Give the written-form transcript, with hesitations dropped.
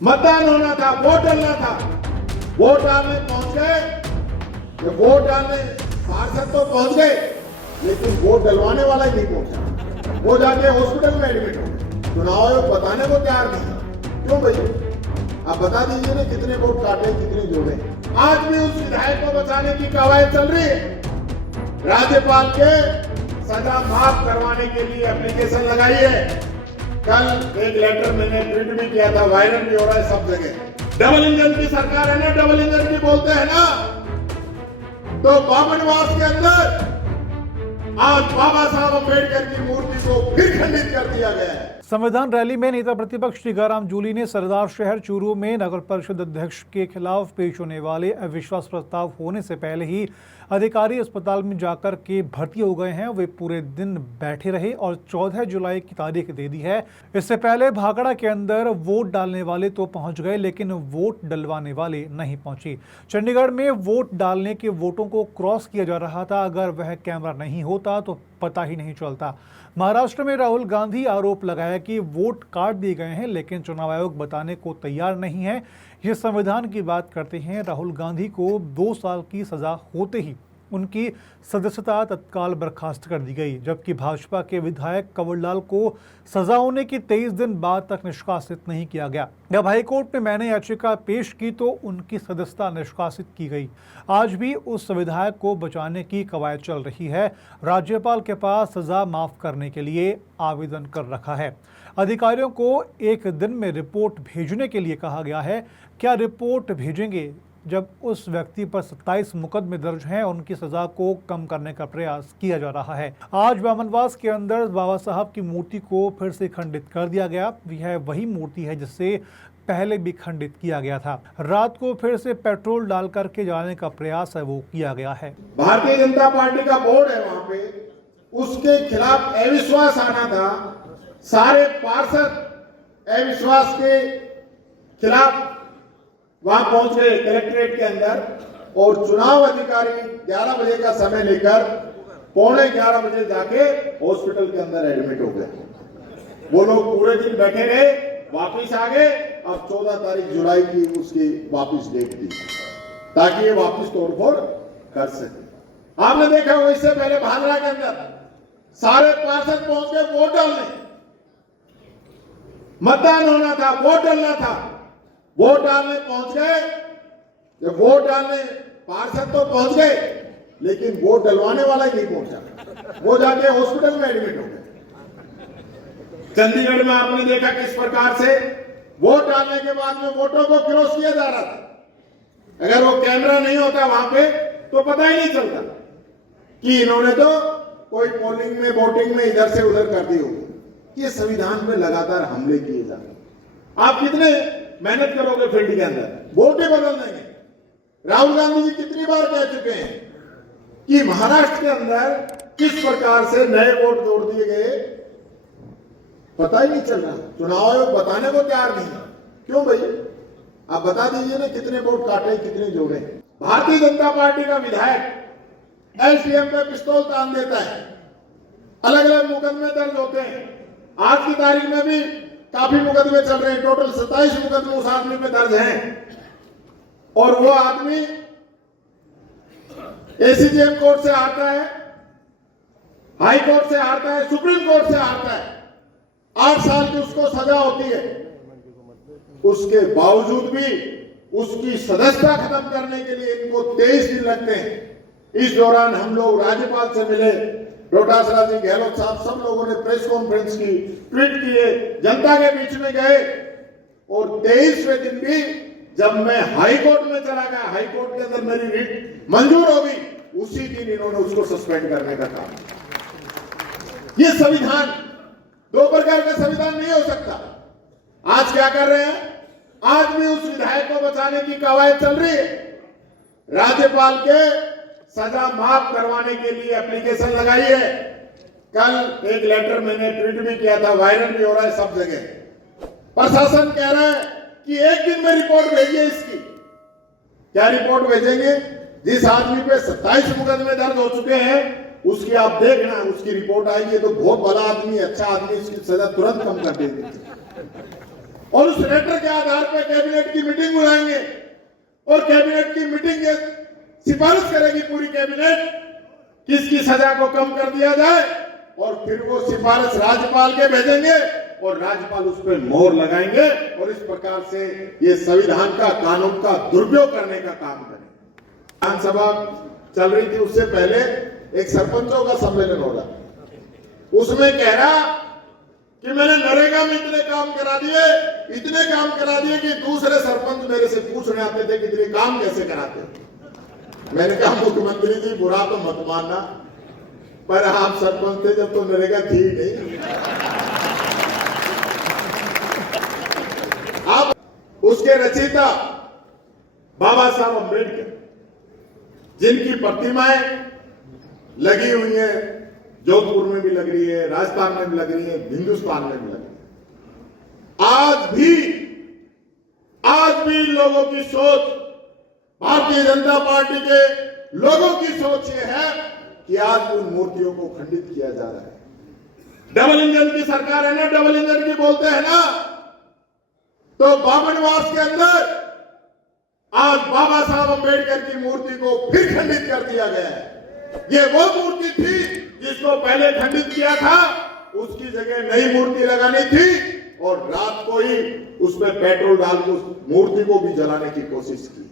मतदान होना था, वोट डालना था, वोट डालने पहुंच गए। जब वोट डालने पार्षद तो पहुंच गए, लेकिन वोट डलवाने वाला ही नहीं पहुंचा। वो जाके हॉस्पिटल में एडमिट हो गए। चुनाव आयोग बताने को तैयार नहीं। क्यों भाई, आप बता दीजिए ना कितने वोट काटे, कितने जोड़े। आज भी उस विधायक को बचाने की कवायद चल रही है। राज्यपाल के सजा माफ करवाने के लिए एप्लीकेशन लगाई है। कल एक लेटर मैंने प्रिंट भी किया था, वायरल भी हो रहा है सब जगह। डबल इंजन की सरकार है ना, डबल इंजन की बोलते हैं ना, तो बामनवास के अंदर आज बाबा साहब अम्बेडकर की मूर्ति को फिर खंडित कर दिया गया है। संविधान रैली में नेता प्रतिपक्ष टीकाराम जूली ने सरदार शहर चूरू में नगर परिषद अध्यक्ष के खिलाफ पेश होने वाले अविश्वास प्रस्ताव होने से पहले ही अधिकारी अस्पताल में जाकर के भर्ती हो गए हैं। वे पूरे दिन बैठे रहे और 14 जुलाई की तारीख दे दी है। इससे पहले भागड़ा के अंदर वोट डालने वाले तो पहुंच गए, लेकिन वोट डलवाने वाले नहीं पहुंचे। चंडीगढ़ में वोट डालने के वोटों को क्रॉस किया जा रहा था। अगर वह कैमरा नहीं होता तो पता ही नहीं चलता। महाराष्ट्र में राहुल गांधी आरोप लगाया कि वोट काट दिए गए हैं, लेकिन चुनाव आयोग बताने को तैयार नहीं है। ये संविधान की बात करते हैं। राहुल गांधी को 2 साल की सजा होते ही उनकी सदस्यता तत्काल बर्खास्त कर दी गई, जबकि भाजपा के विधायक कंवरलाल को सजा होने की 23 दिन बाद तक निष्कासित नहीं किया गया। जब हाईकोर्ट में मैंने याचिका पेश की तो उनकी सदस्यता निष्कासित की गई। आज भी उस विधायक को बचाने की कवायद चल रही है। राज्यपाल के पास सजा माफ करने के लिए आवेदन कर रखा है। अधिकारियों को 1 दिन में रिपोर्ट भेजने के लिए कहा गया है। क्या रिपोर्ट भेजेंगे जब उस व्यक्ति पर 27 मुकदमे दर्ज हैं और उनकी सजा को कम करने का प्रयास किया जा रहा है। आज बामनवास के अंदर बाबा साहब की मूर्ति को फिर से खंडित कर दिया गया। यह वही मूर्ति है जिससे पहले भी खंडित किया गया था। रात को फिर से पेट्रोल डाल करके जाने का प्रयास है वो किया गया है। भारतीय जनता पार्टी का बोर्ड है वहां पे, उसके खिलाफ अविश्वास आना था। सारे पार्षद अविश्वास के खिलाफ वहां पहुंच गए कलेक्ट्रेट के अंदर, और चुनाव अधिकारी 11 बजे का समय लेकर 11:15 बजे जाके हॉस्पिटल के अंदर एडमिट हो गए। वो लोग पूरे दिन बैठे रहे, वापिस आ गए। अब 14 तारीख जुलाई की उसकी वापिस डेट दी ताकि ये वापिस तोड़फोड़ कर सके। आपने देखा वो इससे पहले भागड़ा के अंदर सारे पार्षद पहुंच गए वोट डालने। मतदान होना था, वोट डालना था, वोट डालने पहुंच गए। जब वोट डालने पार्षद तो पहुंच गए, लेकिन वोट डलवाने वाला ही नहीं पहुंचा। वो जाके हॉस्पिटल में एडमिट हो गए। चंडीगढ़ में आपने देखा किस प्रकार से वोट डालने के बाद में वोटों को क्रॉस किया जा रहा था। अगर वो कैमरा नहीं होता वहां पे तो पता ही नहीं चलता कि इन्होंने तो कोई पोलिंग में, वोटिंग में इधर से उधर कर दी होगी। ये संविधान पे लगातार हमले किए जा रहे हैं। आप कितने मेहनत करोगे फील्ड के अंदर, वोट ही बदल देंगे। राहुल गांधी जी कितनी बार कह चुके हैं कि महाराष्ट्र के अंदर किस प्रकार से नए वोट जोड़ दिए गए, पता ही नहीं चल रहा। चुनाव आयोग बताने को तैयार नहीं। क्यों भाई, आप बता दीजिए ना कितने वोट काटे, कितने जोड़े। भारतीय जनता पार्टी का विधायक एसडीएम पे पिस्तौल तान देता है। अलग अलग मुकदमे दर्ज होते हैं। आज की तारीख में भी काफी मुकदमे चल रहे हैं। टोटल 27 मुकदमे उस आदमी पे दर्ज हैं, और वो आदमी एसीजेएम कोर्ट से आता है, हाई कोर्ट से आता है, सुप्रीम कोर्ट से आता है। 8 साल की उसको सजा होती है। उसके बावजूद भी उसकी सदस्यता खत्म करने के लिए इनको 23 दिन लगते हैं। इस दौरान हम लोग राज्यपाल से मिले, डोटासरा जी, गहलोत साहब, सब लोगों ने प्रेस कॉन्फ्रेंस की, ट्वीट किए, जनता के बीच में गए। और 23वें दिन भी जब मैं हाई कोर्ट में चला गया, हाई कोर्ट के अंदर मेरी रिट मंजूर हो गई, उसी दिन इन्होंने उसको सस्पेंड करने का काम। ये संविधान, 2 प्रकार का संविधान नहीं हो सकता। आज क्या कर रहे हैं, आज भी उस विधायक को बचाने की कवायद चल रही है। राज्यपाल के सजा माफ करवाने के लिए एप्लीकेशन लगाई है। कल एक लेटर मैंने ट्वीट भी किया था, वायरल भी हो रहा है सब जगह। प्रशासन कह रहा है कि 1 दिन में रिपोर्ट भेजिए इसकी। क्या रिपोर्ट भेजेंगे? जिस आदमी पे 27 मुकदमे दर्ज हो चुके हैं, उसकी आप देखना, उसकी रिपोर्ट आएगी तो बहुत भला आदमी, अच्छा आदमी, इसकी सजा तुरंत कम कर देंगे। और उस लेटर के आधार पर कैबिनेट की मीटिंग बुलाएंगे और कैबिनेट की मीटिंग के सिफारिश करेगी पूरी कैबिनेट किसकी सजा को कम कर दिया जाए और फिर वो सिफारिश राज्यपाल के भेजेंगे और राज्यपाल उस पर मोहर लगाएंगे और इस प्रकार से ये संविधान का कानून का दुरुपयोग करने का काम करें। विधानसभा चल रही थी, उससे पहले एक सरपंचों का सम्मेलन हो रहा, उसमें कह रहा कि मैंने नरेगा में इतने काम करा दिए कि दूसरे सरपंच मेरे से पूछने आते थे कि इतने काम कैसे कराते हो। मैंने कहा मुख्यमंत्री जी बुरा तो मत मानना, पर आप सरपंच थे जब तो नरेगा थी नहीं। आप उसके रचयिता बाबा साहब अम्बेडकर जिनकी प्रतिमाएं लगी हुई है, जोधपुर में भी लग रही है, राजस्थान में भी लग रही है, हिंदुस्तान में भी लग रही है। आज भी लोगों की सोच, भारतीय जनता पार्टी के लोगों की सोच ये है कि आज उन मूर्तियों को खंडित किया जा रहा है। डबल इंजन की सरकार है ना, डबल इंजन की बोलते हैं ना, तो बामनवास के अंदर आज बाबा साहब अम्बेडकर की मूर्ति को फिर खंडित कर दिया गया है। ये वो मूर्ति थी जिसको पहले खंडित किया था, उसकी जगह नई मूर्ति लगानी थी और रात को ही उसमें पेट्रोल डाल के उस मूर्ति को भी जलाने की कोशिश की।